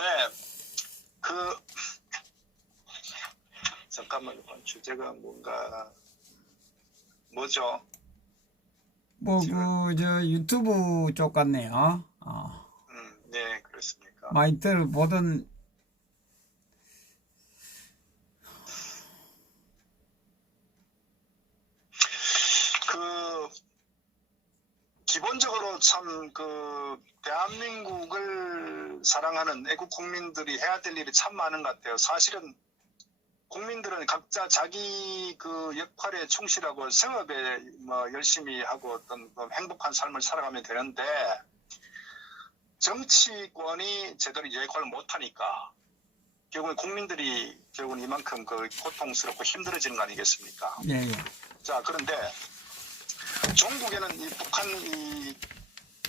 네, 그 잠깐만요. 주제가 뭔가 뭐죠? 뭐, 지금 유튜브 쪽 같네요. 네, 그렇습니까? 많이들 보던, 그 기본적으로 참 대한민국을 사랑하는 애국 국민들이 해야 될 일이 참 많은 것 같아요. 사실은 국민들은 각자 자기 그 역할에 충실하고 생업에 뭐 열심히 하고 어떤 그 행복한 삶을 살아가면 되는데 정치권이 제대로 역할을 못하니까 결국은 국민들이 결국은 이만큼 그 고통스럽고 힘들어지는 거 아니겠습니까? 예, 예. 자, 그런데 종국에는 이 북한 이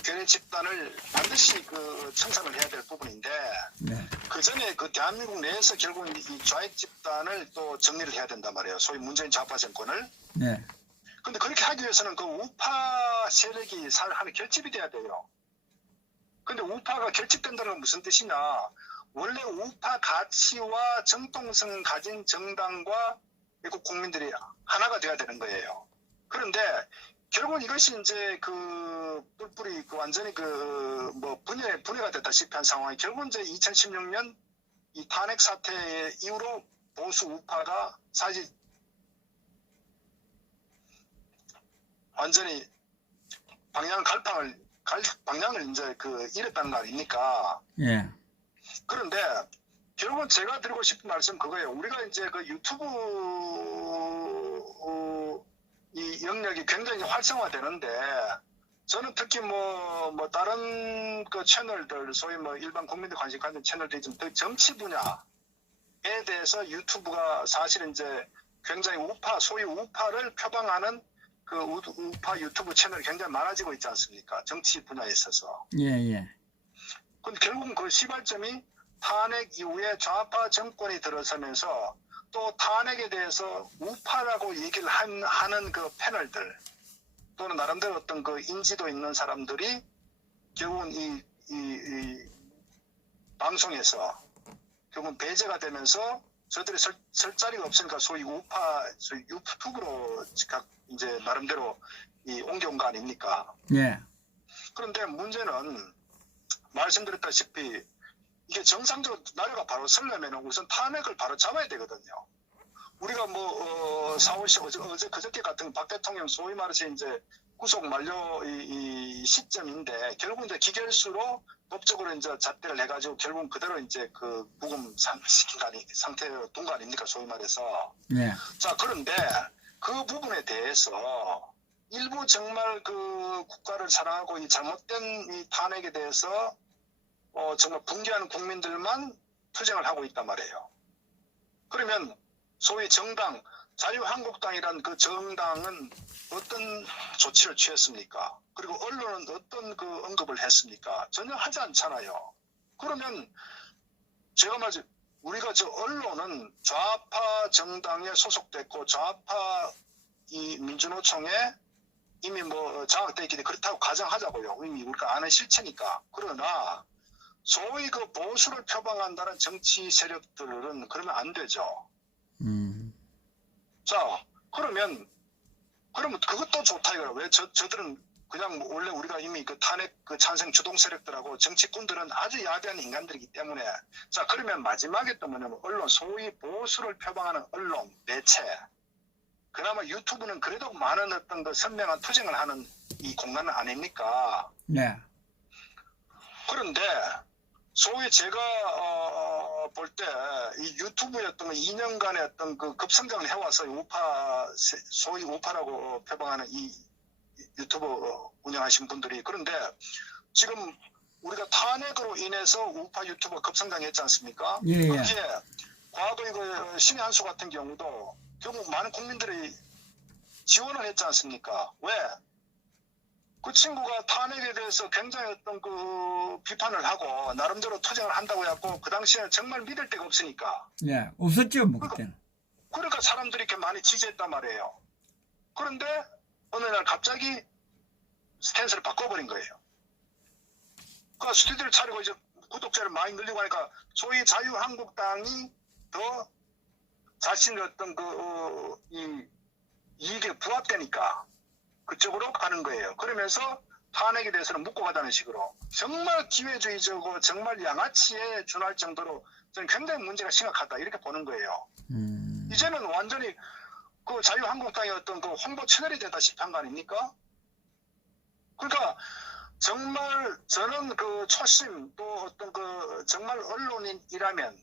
괴뢰 집단을 반드시 그 청산을 해야 될 부분인데 네. 그 전에 그 대한민국 내에서 결국은 이 좌익 집단을 또 정리를 해야 된단 말이에요. 소위 문재인 좌파 정권을. 네. 근데 그렇게 하기 위해서는 그 우파 세력이 하나 결집이 돼야 돼요. 근데 우파가 결집된다는 건 무슨 뜻이냐? 원래 우파 가치와 정통성 가진 정당과 외국 국민들이 하나가 돼야 되는 거예요. 그런데 결국은 이것이 이제 그 뿔뿔이 그 완전히 그 뭐 분해가 됐다시피 한 상황이 결국은 이제 2016년 이 탄핵 사태 이후로 보수 우파가 사실 완전히 방향을 이제 그 잃었다는 거 아닙니까? 예. 그런데 결국은 제가 드리고 싶은 말씀 그거예요. 우리가 이제 그 유튜브 이 영역이 굉장히 활성화되는데 저는 특히 뭐 다른 그 채널들 소위 뭐 일반 국민들 관심 가진 채널들이 좀 더 정치 분야에 대해서 유튜브가 사실은 이제 굉장히 소위 우파를 표방하는 그 우파 유튜브 채널이 굉장히 많아지고 있지 않습니까? 정치 분야에 있어서. 예, 예. 근데 결국은 그 시발점이 탄핵 이후에 좌파 정권이 들어서면서 또 탄핵에 대해서 우파라고 얘기를 하는 그 패널들 또는 나름대로 어떤 그 인지도 있는 사람들이 결국은 이 방송에서 결국은 배제가 되면서 저들이 설 자리가 없으니까 소위 유튜브로 이제 나름대로 옮겨온 거 아닙니까? 예. 그런데 문제는 말씀드렸다시피 이게 정상적으로 나라가 바로 서려면 우선 탄핵을 바로 잡아야 되거든요. 우리가 뭐 4월 10일 어제 그저께 같은 박 대통령 소위 말해서 이제 구속 만료 이 시점인데 결국 이제 기결수로 법적으로 이제 잣대를 해가지고 결국 그대로 이제 그 구금 시킨 상태로 둔 거 아닙니까 소위 말해서. 예. 자, 그런데 그 부분에 대해서 일부 정말 그 국가를 사랑하고 이 잘못된 이 탄핵에 대해서 정말 분개하는 국민들만 투쟁을 하고 있단 말이에요. 그러면 소위 정당, 자유한국당이란 그 정당은 어떤 조치를 취했습니까? 그리고 언론은 어떤 그 언급을 했습니까? 전혀 하지 않잖아요. 그러면 제가 말씀 우리가 저 언론은 좌파 정당에 소속됐고 좌파 이 민주노총에 이미 뭐 장악돼 있기 때문에 그렇다고 가정하자고요. 이미 우리가 아는 실체니까. 그러나 소위 그 보수를 표방한다는 정치 세력들은 그러면 안 되죠. 자, 그러면 그것도 좋다 이거야. 왜 저들은 그냥 뭐 원래 우리가 이미 그 탄핵 그 찬성 주동 세력들하고 정치꾼들은 아주 야비한 인간들이기 때문에 자, 그러면 마지막에 또 뭐냐면 언론, 소위 보수를 표방하는 언론, 매체 그나마 유튜브는 그래도 많은 어떤 그 선명한 투쟁을 하는 이 공간 아닙니까? 네. 그런데 소위 제가 볼 때 이 유튜브의 어떤 2년간의 어떤 그 급성장을 해와서 소위 우파라고 표방하는 이 유튜브 운영하신 분들이 그런데 지금 우리가 탄핵으로 인해서 우파 유튜브가 급성장했지 않습니까? 예, 예. 거기에 과거의 그 신의 한수 같은 경우도 결국 많은 국민들이 지원을 했지 않습니까? 왜? 그 친구가 탄핵에 대해서 굉장히 어떤 그 비판을 하고 나름대로 투쟁을 한다고 해갖고 그 당시에 정말 믿을 데가 없으니까. 예. 없었죠, 뭐, 그때는. 그러니까 사람들이 이렇게 많이 지지했단 말이에요. 그런데 어느 날 갑자기 스탠스를 바꿔버린 거예요. 그 스튜디오를 차리고 이제 구독자를 많이 늘리고 하니까 소위 자유한국당이 더 자신의 어떤 이 이익에 부합되니까 그쪽으로 가는 거예요. 그러면서 탄핵에 대해서는 묻고 가자는 식으로 정말 기회주의적이고 정말 양아치에 준할 정도로 저는 굉장히 문제가 심각하다 이렇게 보는 거예요. 이제는 완전히 그 자유한국당의 어떤 그 홍보 채널이 되다시피 한 거 아닙니까? 그러니까 정말 저는 그 초심 또 어떤 그 정말 언론인이라면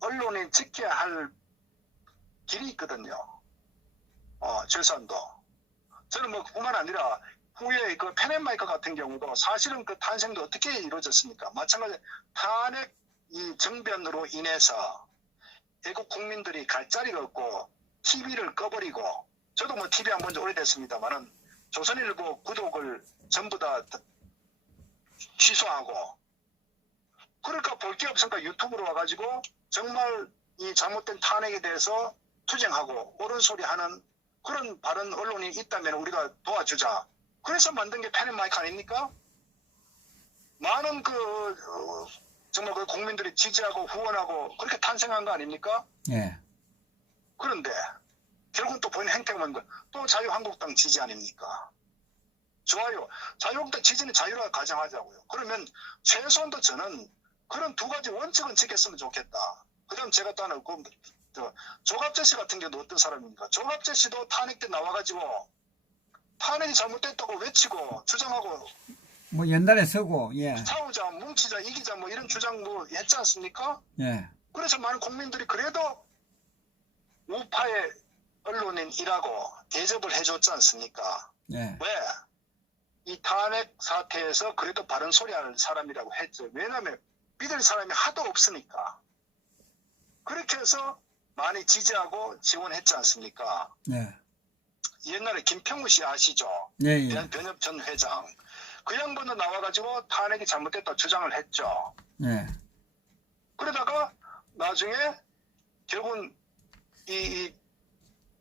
언론인 지켜야 할 길이 있거든요. 최소한도. 저는 뭐 그뿐만 아니라 후에 그 펜앤마이크 같은 경우도 사실은 그 탄생도 어떻게 이루어졌습니까? 마찬가지 탄핵 이 정변으로 인해서 애국 국민들이 갈 자리가 없고 TV를 꺼버리고 저도 뭐 TV 안 본 지 오래됐습니다만은 조선일보 구독을 전부 다 취소하고 그러니까 볼 게 없으니까 유튜브로 와가지고 정말 이 잘못된 탄핵에 대해서 투쟁하고 옳은 소리 하는 그런 바른 언론이 있다면 우리가 도와주자. 그래서 만든 게 펜앤마이크 아닙니까? 많은 정말 그 국민들이 지지하고 후원하고 그렇게 탄생한 거 아닙니까? 예. 그런데 결국은 또 본인 행태가 뭔가 또 자유한국당 지지 아닙니까? 좋아요. 자유한국당 지지는 자유라 가정하자고요. 그러면 최소한도 저는 그런 두 가지 원칙은 지켰으면 좋겠다. 그 다음 제가 또 하나 조갑재 씨 같은 경우도 어떤 사람입니까? 조갑재 씨도 탄핵 때 나와가지고 탄핵이 잘못됐다고 외치고 주장하고 뭐 옛날에 서고, 예. 싸우자, 뭉치자, 이기자 뭐 이런 주장 뭐 했지 않습니까? 예. 그래서 많은 국민들이 그래도 우파의 언론인이라고 대접을 해줬지 않습니까? 예. 왜? 이 탄핵 사태에서 그래도 바른 소리 하는 사람이라고 했죠. 왜냐하면 믿을 사람이 하도 없으니까. 그렇게 해서 많이 지지하고 지원했지 않습니까? 예. 옛날에 김평우 씨 아시죠? 예, 예. 변협 전 회장. 그 양반도 나와가지고 탄핵이 잘못됐다 주장을 했죠. 예. 그러다가 나중에 결국은 이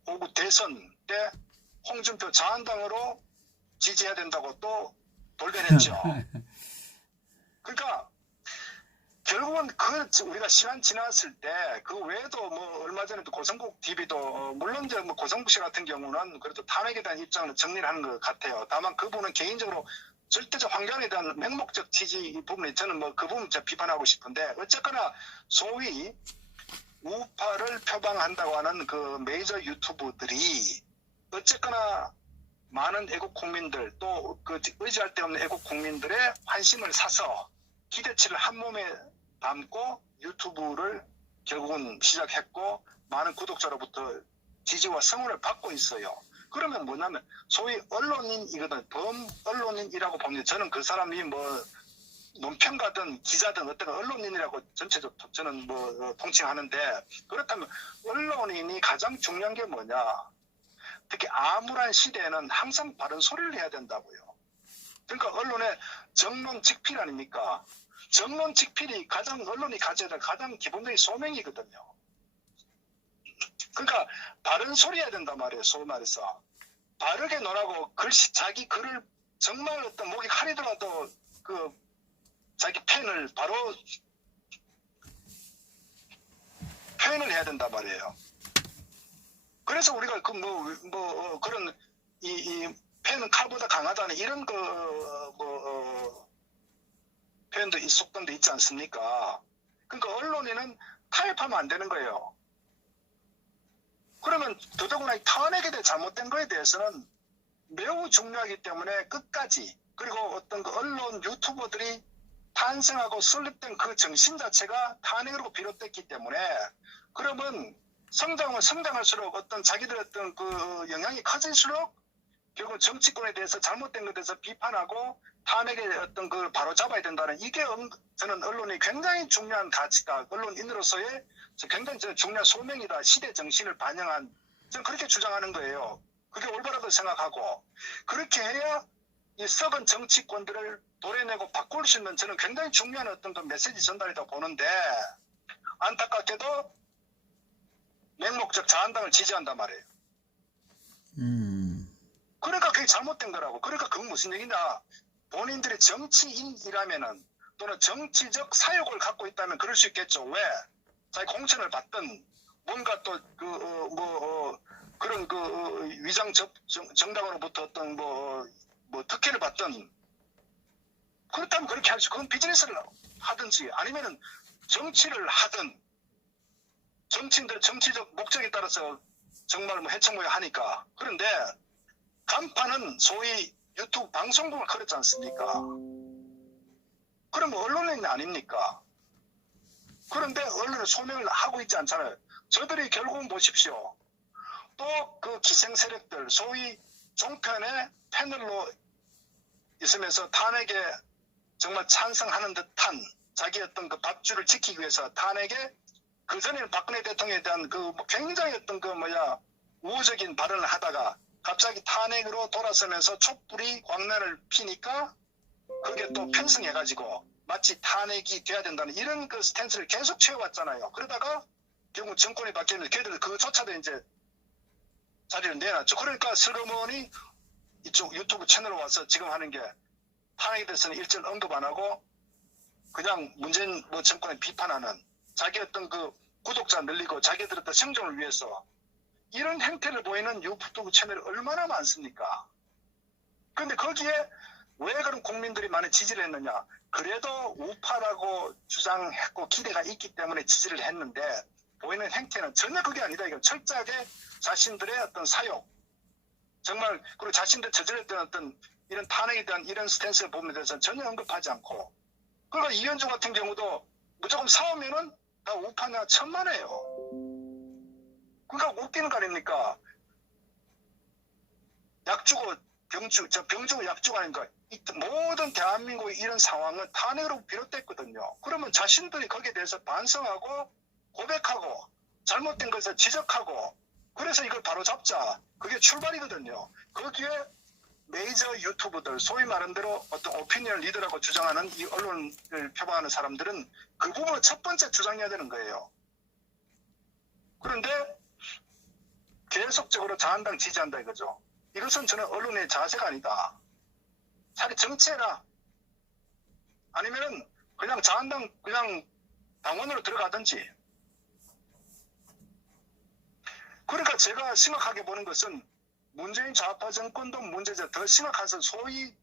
오구 대선 때 홍준표 자한당으로 지지해야 된다고 또 돌변했죠. 그러니까 결국은 우리가 시간 지났을 때 그 외에도 뭐 얼마 전에 또 고성국 TV도 물론 이제 뭐 고성국 씨 같은 경우는 그래도 탄핵에 대한 입장을 정리를 하는 것 같아요. 다만 그분은 개인적으로 절대적 환경에 대한 맹목적 지지 이 부분에 저는 뭐 그 부분 제가 비판하고 싶은데 어쨌거나 소위 우파를 표방한다고 하는 그 메이저 유튜브들이 어쨌거나 많은 애국 국민들 또 그 의지할 데 없는 애국 국민들의 환심을 사서 기대치를 한 몸에 담고 유튜브를 결국은 시작했고 많은 구독자로부터 지지와 성원을 받고 있어요. 그러면 뭐냐면 소위 언론인이거든. 범 언론인이라고 보면 저는 그 사람이 뭐 논평가든 기자든 어떤 언론인이라고 전체적으로 저는 뭐 통칭하는데 그렇다면 언론인이 가장 중요한 게 뭐냐. 특히 암울한 시대에는 항상 바른 소리를 해야 된다고요. 그러니까 언론의 정론직필 아닙니까? 정론직필이 언론이 가져야 될 가장 기본적인 소명이거든요. 그러니까 바른 소리 해야 된단 말이에요. 소위 말해서. 바르게 논하고 자기 글을 정말 어떤 목이 칼이더라도 자기 펜을 바로 표현을 해야 된단 말이에요. 그래서 우리가 그런 이 펜은 칼보다 강하다는 이런 표현도 속담도 있지 않습니까? 그러니까 언론인은 타협하면 안 되는 거예요. 그러면 더더구나 이 탄핵에 대해 잘못된 거에 대해서는 매우 중요하기 때문에 끝까지 그리고 어떤 그 언론 유튜버들이 탄생하고 설립된 그 정신 자체가 탄핵으로 비롯됐기 때문에 그러면 성장할수록 어떤 자기들의 어떤 그 영향이 커질수록 결국 정치권에 대해서 잘못된 것에 대해서 비판하고 탄핵의 어떤 걸 바로잡아야 된다는 이게 저는 언론이 굉장히 중요한 가치다. 언론인으로서의 굉장히 중요한 소명이다. 시대 정신을 반영한 저는 그렇게 주장하는 거예요. 그게 올바르다고 생각하고 그렇게 해야 이 썩은 정치권들을 도려내고 바꿀 수 있는 저는 굉장히 중요한 어떤 그 메시지 전달이라고 보는데 안타깝게도 맹목적 자한당을 지지한단 말이에요. 그러니까 그게 잘못된 거라고. 그러니까 그건 무슨 얘기냐. 본인들이 정치인이라면은 또는 정치적 사욕을 갖고 있다면 그럴 수 있겠죠. 왜? 자기 공천을 받든 뭔가 또 그런 위장 정당으로부터 어떤 뭐 특혜를 받든 그렇다면 그렇게 할 수, 그건 비즈니스를 하든지 아니면은 정치를 하든 정치인들 정치적 목적에 따라서 정말 뭐 해청모여 하니까. 그런데 간판은 소위 유튜브 방송국을 걸었지 않습니까? 그럼 언론인 아닙니까? 그런데 언론은 소명을 하고 있지 않잖아요. 저들이 결국은 보십시오. 또 그 기생 세력들, 소위 종편의 패널로 있으면서 탄핵에 정말 찬성하는 듯한 자기 어떤 그 밥줄을 지키기 위해서 탄핵에 그전에는 박근혜 대통령에 대한 그 굉장히 어떤 그 우호적인 발언을 하다가 갑자기 탄핵으로 돌아서면서 촛불이 광란을 피니까 그게 또 편승해가지고 마치 탄핵이 돼야 된다는 이런 그 스탠스를 계속 취해왔잖아요. 그러다가 결국 정권이 바뀌었는데 걔들 그조차도 이제 자리를 내놨죠. 그러니까 슬그머니 이쪽 유튜브 채널에 와서 지금 하는 게 탄핵에 대해서는 일절 언급 안 하고 그냥 문재인 정권을 비판하는 자기 어떤 그 구독자 늘리고 자기들 어떤 생존을 위해서 이런 행태를 보이는 유튜브 채널이 얼마나 많습니까? 그런데 거기에 왜 그런 국민들이 많이 지지를 했느냐? 그래도 우파라고 주장했고 기대가 있기 때문에 지지를 했는데 보이는 행태는 전혀 그게 아니다. 이거 철저하게 자신들의 어떤 사욕, 정말 그리고 자신들 저질렀던 어떤 이런 탄핵에 대한 이런 스탠스의 부분에 대해서는 전혀 언급하지 않고, 그러니까 이현주 같은 경우도 무조건 싸우면은 다 우파냐 천만에요. 그러니까 웃기는 거 아닙니까? 약 주고 병 주고 약 주고 아닌가. 모든 대한민국의 이런 상황은 탄핵으로 비롯됐거든요. 그러면 자신들이 거기에 대해서 반성하고 고백하고 잘못된 것을 지적하고 그래서 이걸 바로 잡자. 그게 출발이거든요. 거기에 메이저 유튜버들, 소위 말하는 대로 어떤 오피니언 리더라고 주장하는 이 언론을 표방하는 사람들은 그 부분을 첫 번째 주장해야 되는 거예요. 그런데 계속적으로 자한당 지지한다 이거죠. 이것은 저는 언론의 자세가 아니다. 차라리 정치해라. 아니면은 그냥 자한당 그냥 당원으로 들어가든지. 그러니까 제가 심각하게 보는 것은 문재인 좌파 정권도 문제죠. 더 심각해서 소위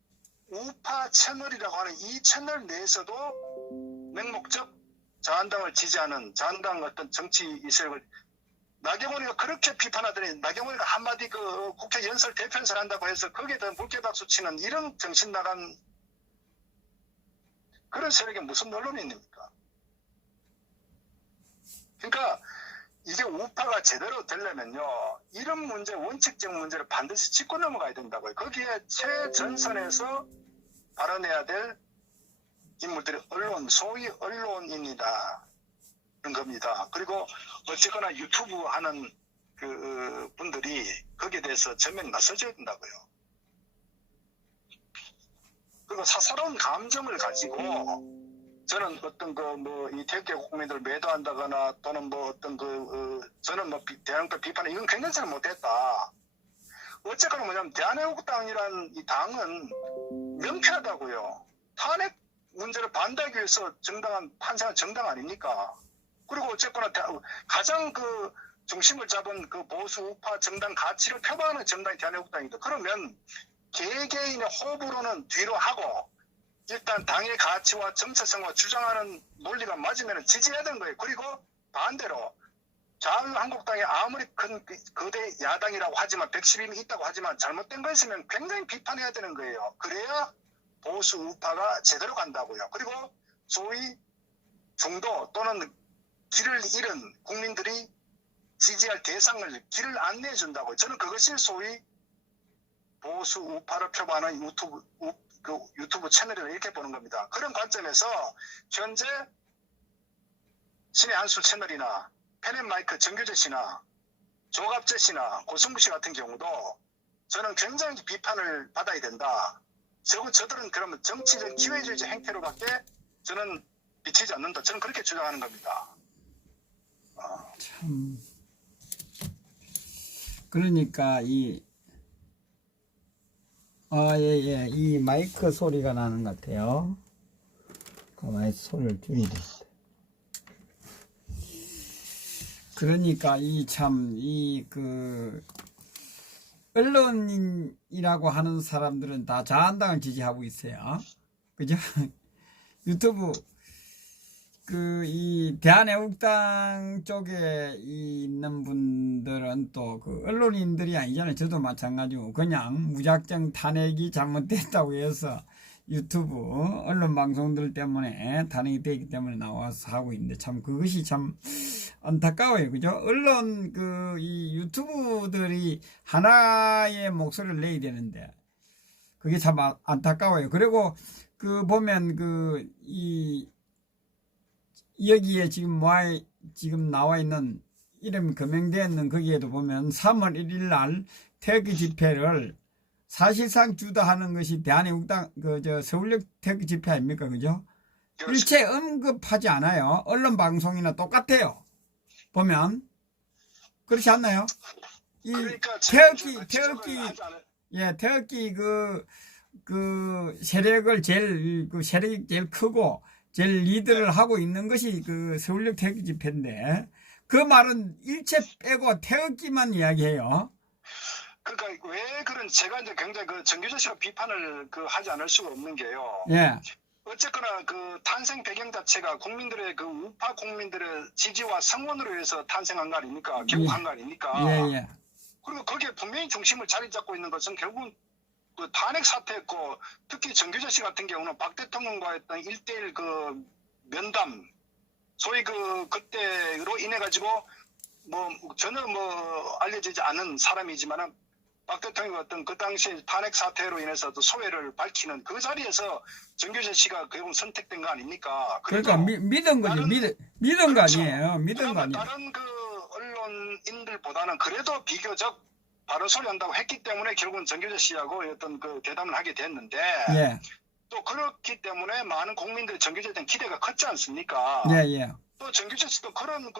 우파 채널이라고 하는 이 채널 내에서도 맹목적 자한당을 지지하는 자한당 어떤 정치 이세력을 나경원이가 그렇게 비판하더니 나경원이가 한마디 그 국회 연설 대편설 한다고 해서 거기에 대한 물개박수 치는 이런 정신 나간 그런 세력이 무슨 언론이 있습니까? 그러니까 이게 우파가 제대로 되려면요. 이런 문제, 원칙적 문제를 반드시 짚고 넘어가야 된다고요. 거기에 최전선에서 발언해야 될 인물들이 소위 언론인이다. 그런 겁니다. 그리고 어쨌거나 유튜브 하는 그 분들이 거기에 대해서 전면 나서줘야 된다고요. 그리고 사사로운 감정을 가지고 저는 어떤 이 태극기 국민들을 매도한다거나 또는 저는 대한민국 비판에 이건 굉장히 잘 못했다. 어쨌거나 뭐냐면 대한애국당이란 이 당은 명쾌하다고요. 탄핵 문제를 반대하기 위해서 탄생한 정당 아닙니까? 그리고 어쨌거나 가장 중심을 잡은 보수 우파 정당 가치를 표방하는 정당이 대한애국당이다. 그러면 개개인의 호불호는 뒤로 하고 일단 당의 가치와 정체성과 주장하는 논리가 맞으면 지지해야 되는 거예요. 그리고 반대로 자유한국당이 아무리 큰 거대 야당이라고 하지만 112명 있다고 하지만 잘못된 거 있으면 굉장히 비판해야 되는 거예요. 그래야 보수 우파가 제대로 간다고요. 그리고 소위 중도 또는 길을 잃은 국민들이 지지할 대상을 길을 안내해 준다고요. 저는 그것이 소위 보수 우파를 표방하는 유튜브 채널이라 이렇게 보는 겁니다. 그런 관점에서 현재 신의 한수 채널이나 펜앤마이크 정규재 씨나 조갑재 씨나 고승구 씨 같은 경우도 저는 굉장히 비판을 받아야 된다. 저들은 그러면 정치적 기회주의적 행태로밖에 저는 비치지 않는다. 저는 그렇게 주장하는 겁니다. 참. 그러니까 예. 이 마이크 소리가 나는 것 같아요. 가만히 손을 줄이래. 그러니까 언론인이라고 하는 사람들은 다 자한당을 지지하고 있어요. 그죠? 유튜브 이 대한애국당 쪽에 있는 분들은 또 언론인들이 아니잖아요. 저도 마찬가지고 그냥 무작정 탄핵이 잘못됐다고 해서 유튜브 언론 방송들 때문에 탄핵이 되기 때문에 나와서 하고 있는데 참 그것이 참 안타까워요. 그죠? 언론 이 유튜브들이 하나의 목소리를 내야 되는데 그게 참 안타까워요. 그리고 보면 여기에 지금 나와 있는 이름 거명되어 있는 거기에도 보면 3월 1일 날 태극기 집회를 사실상 주도하는 것이 대한애국당 서울역 태극기 집회 아닙니까? 그죠? 일체 언급하지 않아요. 언론 방송이나 똑같아요. 보면 그렇지 않나요? 이 그러니까 태극기 세력을 세력이 제일 크고 제일 리드를 하고 있는 것이 서울역 태극기 집회인데 그 말은 일체 빼고 태극기만 이야기해요. 그러니까 왜 제가 이제 굉장히 정규재 씨가 비판을 하지 않을 수가 없는 게요. 예. 어쨌거나 탄생 배경 자체가 국민들의 우파 국민들의 지지와 성원으로 해서 탄생한 거 아닙니까? 결국한 거 아닙니까? 예. 그리고 거기에 분명히 중심을 자리 잡고 있는 것은 결국은 탄핵 사태였고, 특히 정규재 씨 같은 경우는 박 대통령과 했던 1대1 면담, 소위 그때로 인해 가지고 전혀 알려지지 않은 사람이지만은 박 대통령이 어떤 그 당시 탄핵 사태로 인해서 소회를 밝히는 그 자리에서 정규재 씨가 결국 선택된 거 아닙니까? 그러니까 믿은 거죠. 믿은 거 아니에요. 믿은 거 아니에요. 다른 언론인들보다는 그래도 비교적 바른 소리 한다고 했기 때문에 결국은 정규재 씨하고 어떤 대담을 하게 됐는데, 예. 또 그렇기 때문에 많은 국민들이 정규재에 대한 기대가 컸지 않습니까? 예. 또 정규재 씨도 그런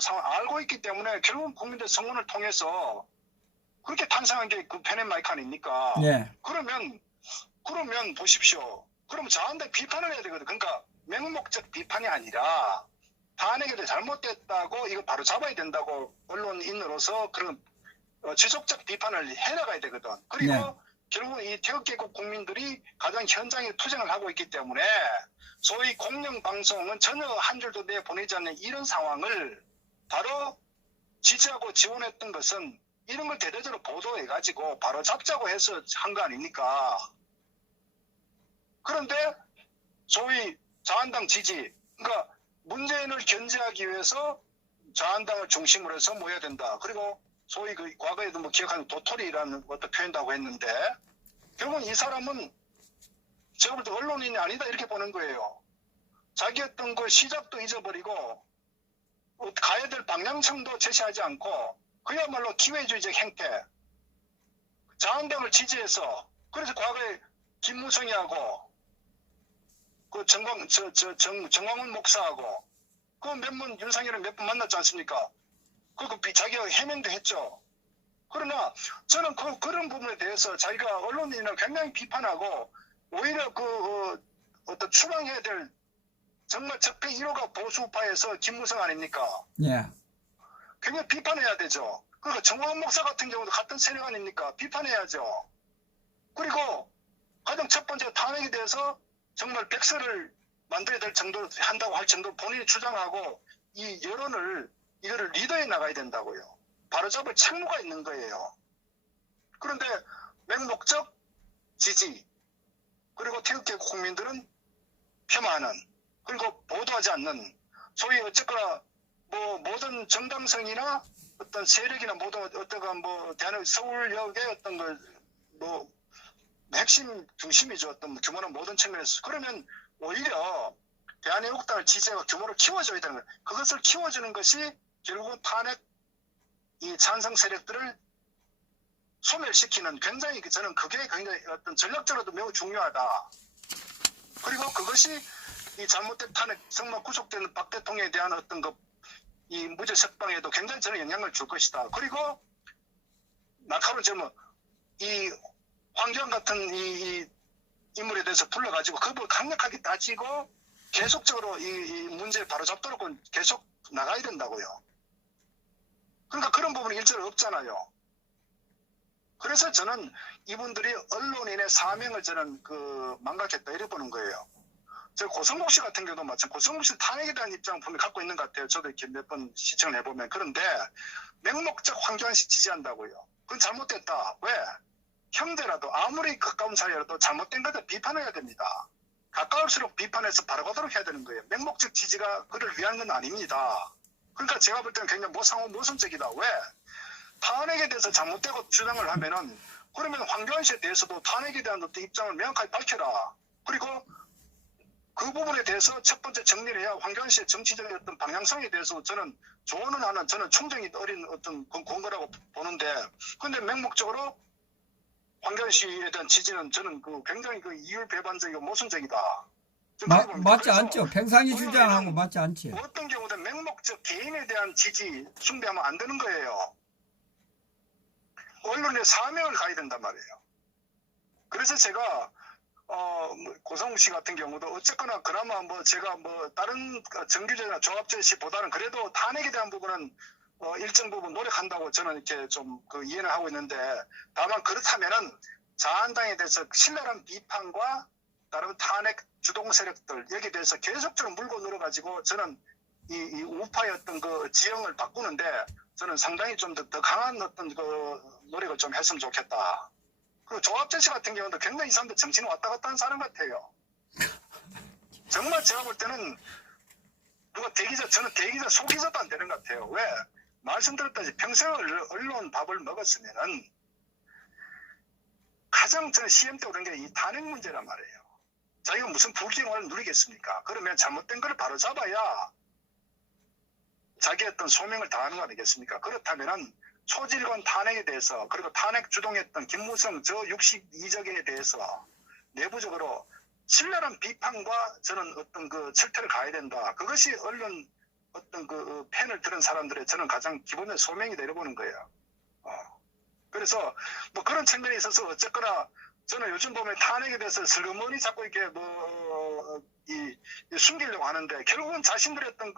상황 알고 있기 때문에 결국 국민들 성원을 통해서 그렇게 탄생한 게 페넨마이크 아닙니까? 예. 그러면 보십시오. 그러면 저한테 비판을 해야 되거든. 그러니까 맹목적 비판이 아니라 탄핵에 대해 잘못됐다고 이거 바로 잡아야 된다고 언론인으로서 그런 지속적 비판을 해나가야 되거든. 그리고 네. 결국 이 태극기국 국민들이 가장 현장에 투쟁을 하고 있기 때문에 소위 공영방송은 전혀 한 줄도 내보내지 않는 이런 상황을 바로 지지하고 지원했던 것은 이런 걸 대대적으로 보도해가지고 바로 잡자고 해서 한 거 아닙니까? 그런데 소위 자한당 지지, 그러니까 문재인을 견제하기 위해서 자한당을 중심으로 해서 모여야 된다. 그리고 소위 과거에도 기억하는 도토리라는 것도 표현다고 했는데, 결국은 이 사람은 제가 볼 때 언론인이 아니다 이렇게 보는 거예요. 자기 했던 시작도 잊어버리고 가야 될 방향성도 제시하지 않고 그야말로 기회주의적 행태, 자한당을 지지해서, 그래서 과거에 김무성이하고 정광훈 목사하고 윤상현을 몇 번 만났지 않습니까? 자기가 해명도 했죠. 그러나 저는 그런 부분에 대해서 자기가 언론인을 굉장히 비판하고 오히려 어떤 추방해야 될 정말 적폐 1호가 보수파에서 김무성 아닙니까? 예. 굉장히 비판해야 되죠. 그리고 정광훈 목사 같은 경우도 같은 세력 아닙니까? 비판해야죠. 그리고 가장 첫 번째 탄핵에 대해서 정말 백서를 만들어야 될 정도로 한다고 할 정도로 본인이 주장하고 이 여론을 이거를 리더해 나가야 된다고요. 바로잡을 책무가 있는 거예요. 그런데 맹목적 지지, 그리고 태극기 국민들은 폄하하는, 그리고 보도하지 않는, 소위 어쨌거나 모든 정당성이나 어떤 세력이나 모든 어떤 서울역의 어떤 핵심 중심이죠. 어떤 규모는 모든 측면에서. 그러면 오히려 대한애국당을 지지해서 규모를 키워줘야 되는 거예요. 그것을 키워주는 것이 결국은 탄핵 이 찬성 세력들을 소멸시키는, 굉장히 저는 그게 굉장히 어떤 전략적으로도 매우 중요하다. 그리고 그것이 이 잘못된 탄핵 정말 구속된 박 대통령에 대한 어떤 이 무죄 석방에도 굉장히 저는 영향을 줄 것이다. 그리고 날카로운 점은 이 황교안 같은 이 인물에 대해서 불러가지고 그걸 강력하게 따지고 계속적으로 이 문제를 바로잡도록 계속 나가야 된다고요. 그러니까 그런 부분이 일절 없잖아요. 그래서 저는 이분들이 언론인의 사명을 저는 망각했다 이래 보는 거예요. 저 고성국 씨 같은 경우도 마찬가지. 고성국 씨 탄핵에 대한 입장을 분명히 갖고 있는 것 같아요. 저도 이렇게 몇 번 시청을 해보면. 그런데 맹목적 황교안 씨 지지한다고요. 그건 잘못됐다. 왜? 형제라도 아무리 가까운 사이라도 잘못된 것을 비판해야 됩니다. 가까울수록 비판해서 바라보도록 해야 되는 거예요. 맹목적 지지가 그를 위한 건 아닙니다. 그러니까 제가 볼 때는 굉장히 모순적이다. 왜? 탄핵에 대해서 잘못되고 주장을 하면은 그러면 황교안 씨에 대해서도 탄핵에 대한 어떤 입장을 명확하게 밝혀라. 그리고 그 부분에 대해서 첫 번째 정리를 해야 황교안 씨의 정치적인 어떤 방향성에 대해서 저는 조언을 하는 저는 충정이 어린 어떤 그런 거라고 보는데 근데 맹목적으로 황교안 씨에 대한 지지는 저는 굉장히 이율배반적이고 모순적이다. 맞지 않죠. 평상시 주장하고 맞지 않지. 어떤 경우든 맹목적 개인에 대한 지지 숭배하면 안 되는 거예요. 언론의 사명을 가야 된단 말이에요. 그래서 제가 고성욱 씨 같은 경우도 어쨌거나 그나마 제가 다른 정규제나 종합제시보다는 그래도 탄핵에 대한 부분은 일정 부분 노력한다고 저는 이렇게 좀 이해를 하고 있는데 다만 그렇다면은 자한당에 대해서 신랄한 비판과 다른 탄핵 주동 세력들 여기에 대해서 계속적으로 물고 늘어가지고 저는 이 우파의 어떤 지형을 바꾸는데 저는 상당히 좀 더 강한 어떤 노력을 좀 했으면 좋겠다. 그리고 조합재 씨 같은 경우도 굉장히 이 사람들 정치는 왔다 갔다 하는 사람 같아요. 정말 제가 볼 때는 저는 대기자 속이서도 안 되는 것 같아요. 왜? 말씀드렸다시피 평생 언론 밥을 먹었으면은 가장 저는 시험 때 오른 게 이 탄핵 문제란 말이에요. 자기가 무슨 부귀영화를 누리겠습니까? 그러면 잘못된 걸 바로 잡아야 자기의 어떤 소명을 다하는 거 아니겠습니까? 그렇다면은 초질권 탄핵에 대해서 그리고 탄핵 주동했던 김무성 저 62적에 대해서 내부적으로 신랄한 비판과 저는 어떤 철퇴를 가야 된다. 그것이 언론 어떤 펜을 들은 사람들의 저는 가장 기본의 소명이다 이러보는 거예요. 그래서 그런 측면에 있어서 어쨌거나 저는 요즘 보면 탄핵에 대해서 슬그머니 자꾸 이렇게 숨기려고 하는데 결국은 자신들의 어떤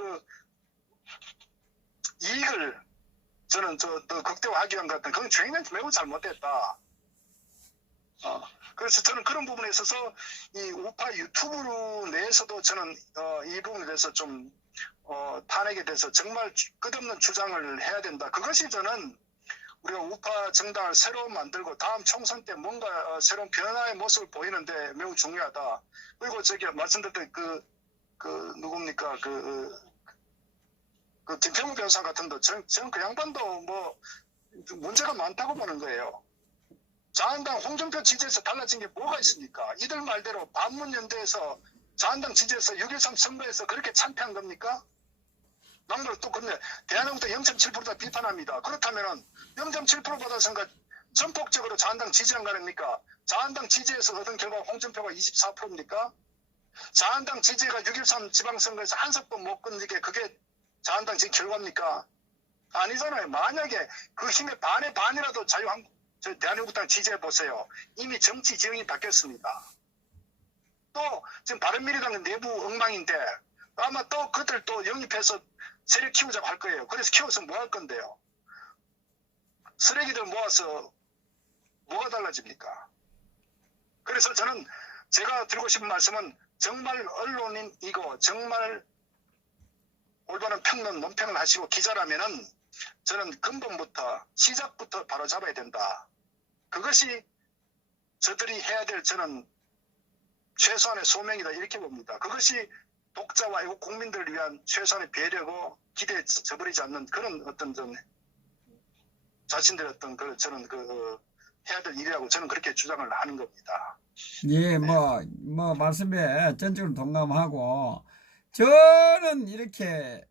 이익을 저는 더 극대화하기 위한 것 같은 그건 죄인은 매우 잘못됐다. 그래서 저는 그런 부분에 있어서 이 우파 유튜브 내에서도 저는 이 부분에 대해서 좀 탄핵에 대해서 정말 끝없는 주장을 해야 된다. 그것이 저는 우리가 우파 정당을 새로 만들고 다음 총선 때 뭔가 새로운 변화의 모습을 보이는데 매우 중요하다. 그리고 저기 말씀드렸던 누굽니까 김평우 변호사 같은데 저는 그 양반도 문제가 많다고 보는 거예요. 자한당 홍준표 지지에서 달라진 게 뭐가 있습니까? 이들 말대로 반문연대에서 자한당 지지에서 6.13 선거에서 그렇게 참패한 겁니까? 남들 또 근데 대한민국도 0.7%다 비판합니다. 그렇다면은 0.7%보다 선거 전폭적으로 자한당 지지한 거 아닙니까? 자한당 지지에서 얻은 결과 홍준표가 24%입니까? 자한당 지지가 6.13 지방선거에서 한석도 못 끊게 그게 자한당 지지 결과입니까? 아니잖아요. 만약에 그 힘의 반의 반이라도 대한민국당 지지해 보세요. 이미 정치 지형이 바뀌었습니다. 또 지금 바른미래당 내부 엉망인데 아마 또 그들 또 영입해서 세력 키우자고 할 거예요. 그래서 키워서 뭐 할 건데요? 쓰레기들 모아서 뭐가 달라집니까? 그래서 저는 제가 드리고 싶은 말씀은 정말 언론인이고 정말 올바른 평론, 논평을 하시고 기자라면은 저는 근본부터 시작부터 바로 잡아야 된다. 그것이 저들이 해야 될 저는 최소한의 소명이다 이렇게 봅니다. 그것이 독자와 애국 국민들을 위한 최소한의 배려고 기대에 저버리지 않는 그런 어떤 자신들의 어떤 저는 해야 될 일이라고 저는 그렇게 주장을 하는 겁니다. 예, 말씀에 전적으로 동감하고 저는 이렇게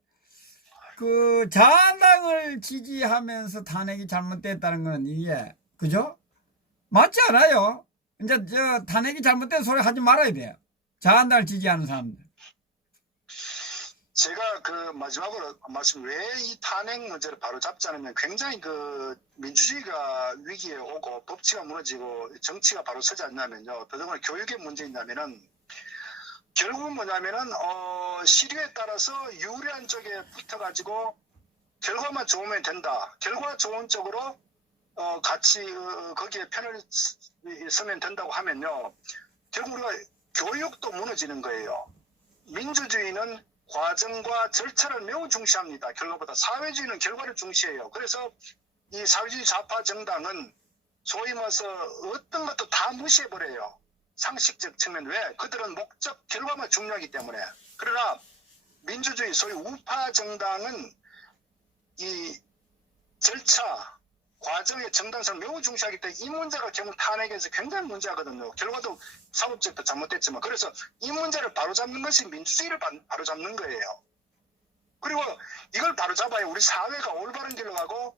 자한당을 지지하면서 탄핵이 잘못됐다는 거는 이게 그죠? 맞지 않아요? 이제 탄핵이 잘못된 소리 하지 말아야 돼요. 자한당을 지지하는 사람들. 제가 마지막으로 왜 이 탄핵 문제를 바로 잡지 않으면 굉장히 민주주의가 위기에 오고 법치가 무너지고 정치가 바로 서지 않냐면요. 더더군다나 교육의 문제있냐면은 결국은 뭐냐면은 시류에 따라서 유리한 쪽에 붙어가지고 결과만 좋으면 된다. 결과 좋은 쪽으로 같이 거기에 편을 서면 된다고 하면요. 결국 우리가 교육도 무너지는 거예요. 민주주의는 과정과 절차를 매우 중시합니다. 결과보다. 사회주의는 결과를 중시해요. 그래서 이 사회주의 좌파 정당은 소위 말해서 어떤 것도 다 무시해버려요. 상식적 측면. 왜? 그들은 목적, 결과만 중요하기 때문에. 그러나 민주주의, 소위 우파 정당은 이 절차, 과정의 정당성을 매우 중시하기 때문에 이 문제가 결국 탄핵에서 굉장히 문제하거든요. 결과도 사법적도 잘못됐지만. 그래서 이 문제를 바로잡는 것이 민주주의를 바로잡는 거예요. 그리고 이걸 바로잡아야 우리 사회가 올바른 길로 가고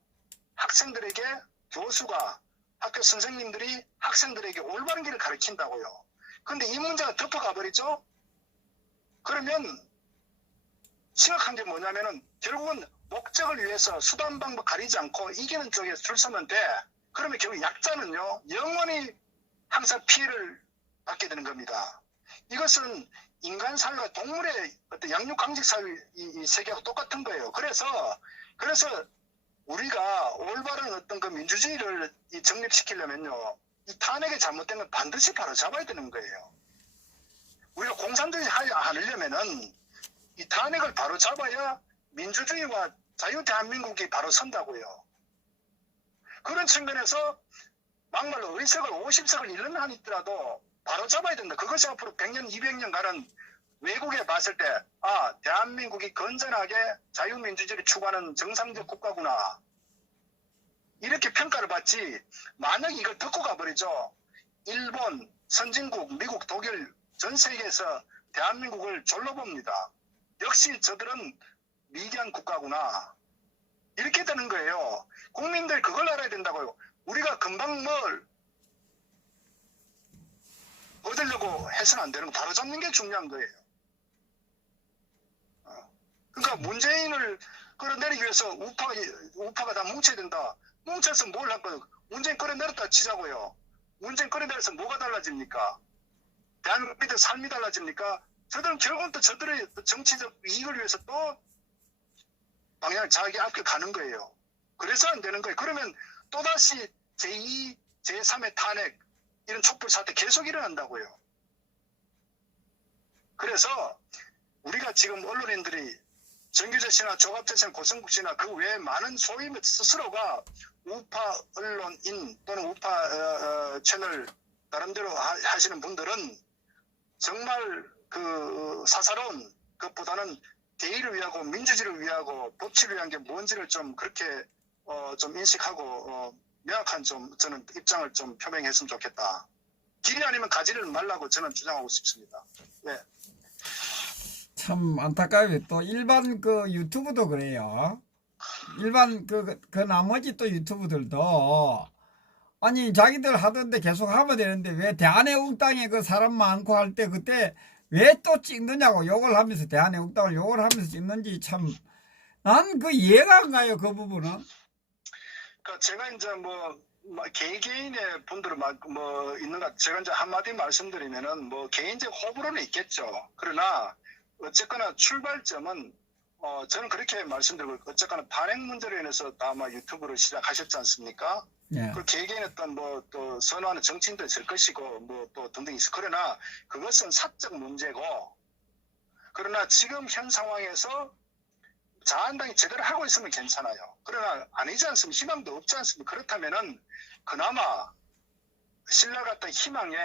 학생들에게 교수가, 학교 선생님들이 학생들에게 올바른 길을 가르친다고요. 근데 이 문제가 덮어가버리죠? 그러면 심각한 게 뭐냐면은 결국은 목적을 위해서 수단 방법 가리지 않고 이기는 쪽에 줄 서면 돼. 그러면 결국 약자는요, 영원히 항상 피해를 받게 되는 겁니다. 이것은 인간 사회가 동물의 어떤 양육 강식 사회 이 세계하고 똑같은 거예요. 그래서 우리가 올바른 어떤 그 민주주의를 정립시키려면요, 이 탄핵이 잘못된 건 반드시 바로잡아야 되는 거예요. 우리가 공산주의 하려면은 이 탄핵을 바로잡아야 민주주의와 자유 대한민국이 바로 선다고요. 그런 측면에서 막말로 의석을 50석을 잃는 한 있더라도 바로잡아야 된다. 그것이 앞으로 100년, 200년 가는 외국에 봤을 때, 아, 대한민국이 건전하게 자유민주주의를 추구하는 정상적 국가구나. 이렇게 평가를 받지, 만약 이걸 듣고 가버리죠. 일본, 선진국, 미국, 독일, 전 세계에서 대한민국을 졸로 봅니다. 역시 저들은 미개한 국가구나. 이렇게 되는 거예요. 국민들 그걸 알아야 된다고요. 우리가 금방 뭘 얻으려고 해서는 안 되는 거, 바로 잡는 게 중요한 거예요. 그러니까 문재인을 끌어내리기 위해서 우파가 다 뭉쳐야 된다. 뭉쳐서 뭘 할 거예요? 문재인 끌어내렸다 치자고요. 문재인 끌어내려서 뭐가 달라집니까? 대한민국의 삶이 달라집니까? 저들은 결국은 또 저들의 정치적 이익을 위해서 또 방향을 자기 앞에 가는 거예요. 그래서 안 되는 거예요. 그러면 또다시 제2, 제3의 탄핵, 이런 촛불 사태 계속 일어난다고요. 그래서 우리가 지금 언론인들이 정규재 씨나 조갑재 씨나 고성국 씨나 그 외에 많은 소위 스스로가 우파 언론인 또는 우파 채널 나름대로 하시는 분들은 정말 그 사사로운 것보다는 대의를 위하고 민주주의를 위하고 법치를 위한 게 뭔지를 좀 그렇게 좀 인식하고 명확한 좀 저는 입장을 좀 표명했으면 좋겠다. 길이 아니면 가지를 말라고 저는 주장하고 싶습니다. 네. 참 안타까워요. 또 일반 그 유튜브도 그래요. 일반 그 나머지 또 유튜브들도 아니 자기들 하던데 계속 하면 되는데 왜 대한애국당에 그 사람 많고 할 때 그때 왜 또 찍느냐고 욕을 하면서 대한애국당을 욕을 하면서 찍는지 참 난 그 이해가 안 가요. 그 부분은. 그러니까 제가 이제 뭐 개개인의 분들은 뭐 있는가 제가 이제 한마디 말씀드리면은 뭐 개인적 호불호는 있겠죠. 그러나 어쨌거나 출발점은 저는 그렇게 말씀드리고 어쨌거나 탄핵 문제로 인해서 아마 유튜브를 시작하셨지 않습니까? 예. 그 개개인 어떤 뭐 또 선호하는 정치인도 있을 것이고 뭐 또 등등 있을. 그러나 그것은 사적 문제고, 그러나 지금 현 상황에서 자한당이 제대로 하고 있으면 괜찮아요. 그러나 아니지 않습니까? 희망도 없지 않습니까? 그렇다면은 그나마 신라 같은 희망에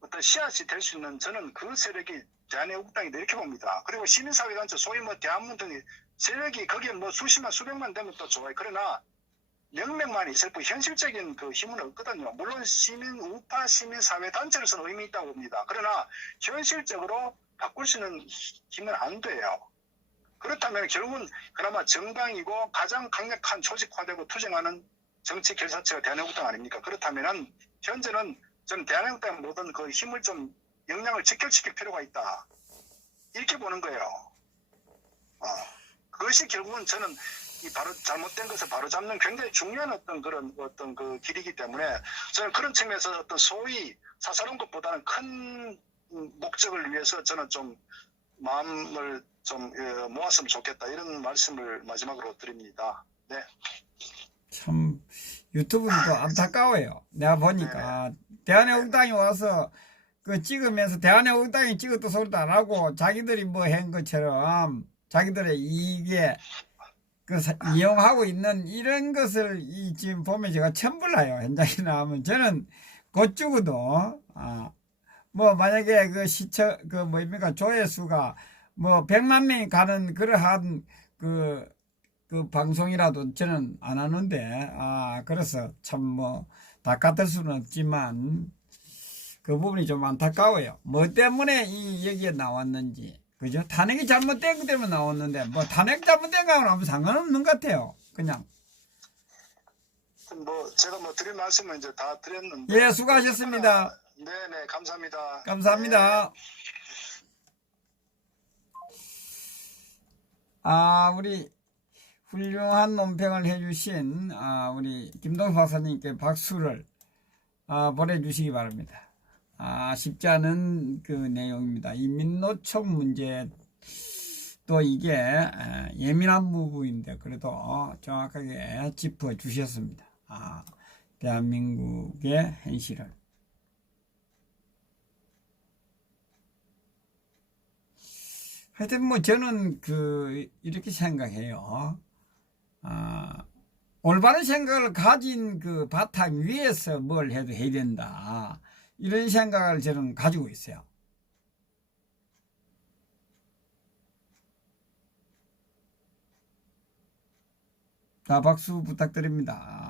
어떤 씨앗이 될 수 있는, 저는 그 세력이 대한애국당이다 이렇게 봅니다. 그리고 시민사회단체 소위 뭐 대한문 등의 세력이 거기에 뭐 수십만 수백만 되면 또 좋아요. 그러나 명맥만 있을 뿐 현실적인 그 힘은 없거든요. 물론 우파 시민사회단체로서는 의미 있다고 봅니다. 그러나 현실적으로 바꿀 수 있는 힘은 안 돼요. 그렇다면 결국은 그나마 정당이고 가장 강력한 조직화되고 투쟁하는 정치 결사체가 대한애국당 아닙니까? 그렇다면은 현재는 저는 대한애국당 모든 그 힘을 좀 역량을 직결시킬 필요가 있다. 이렇게 보는 거예요. 그것이 결국은 저는 이 바로 잘못된 것을 바로잡는 굉장히 중요한 어떤 그 길이기 때문에 저는 그런 측면에서 어떤 소위 사사로운 것보다는 큰 목적을 위해서 저는 좀 마음을 좀 모았으면 좋겠다 이런 말씀을 마지막으로 드립니다. 네. 참 유튜브도 안타까워요. 내가 보니까 대한애국당이 와서 그 찍으면서 대한애국당이 찍었다 소리도 안 하고 자기들이 뭐 한 것처럼 자기들의 이익에 그 이용하고 있는 이런 것을 지금 보면 제가 천불나요. 현장에 나오면 저는 곧 죽어도 뭐 만약에 그 그 뭡니까 조회수가 뭐 100만 명이 가는 그러한 그 방송이라도 저는 안 하는데 그래서 참 뭐 다 같을 수는 없지만 그 부분이 좀 안타까워요. 뭐 때문에 이 여기에 나왔는지 그죠? 탄핵이 잘못된 것 때문에 나왔는데 뭐 탄핵 잘못된 거하고는 아무 상관없는 것 같아요. 그냥 뭐 제가 뭐 드릴 말씀은 이제 다 드렸는데. 예, 수고하셨습니다. 네네, 감사합니다. 감사합니다. 우리 훌륭한 논평을 해주신 우리 김동수 박사님께 박수를 보내주시기 바랍니다. 쉽지 않은 그 내용입니다. 인민노총 문제 또 이게 예민한 부분인데 그래도 정확하게 짚어 주셨습니다. 대한민국의 현실을. 하여튼 뭐 저는 이렇게 생각해요. 올바른 생각을 가진 그 바탕 위에서 뭘 해도 해야 된다. 이런 생각을 저는 가지고 있어요. 박수 부탁드립니다.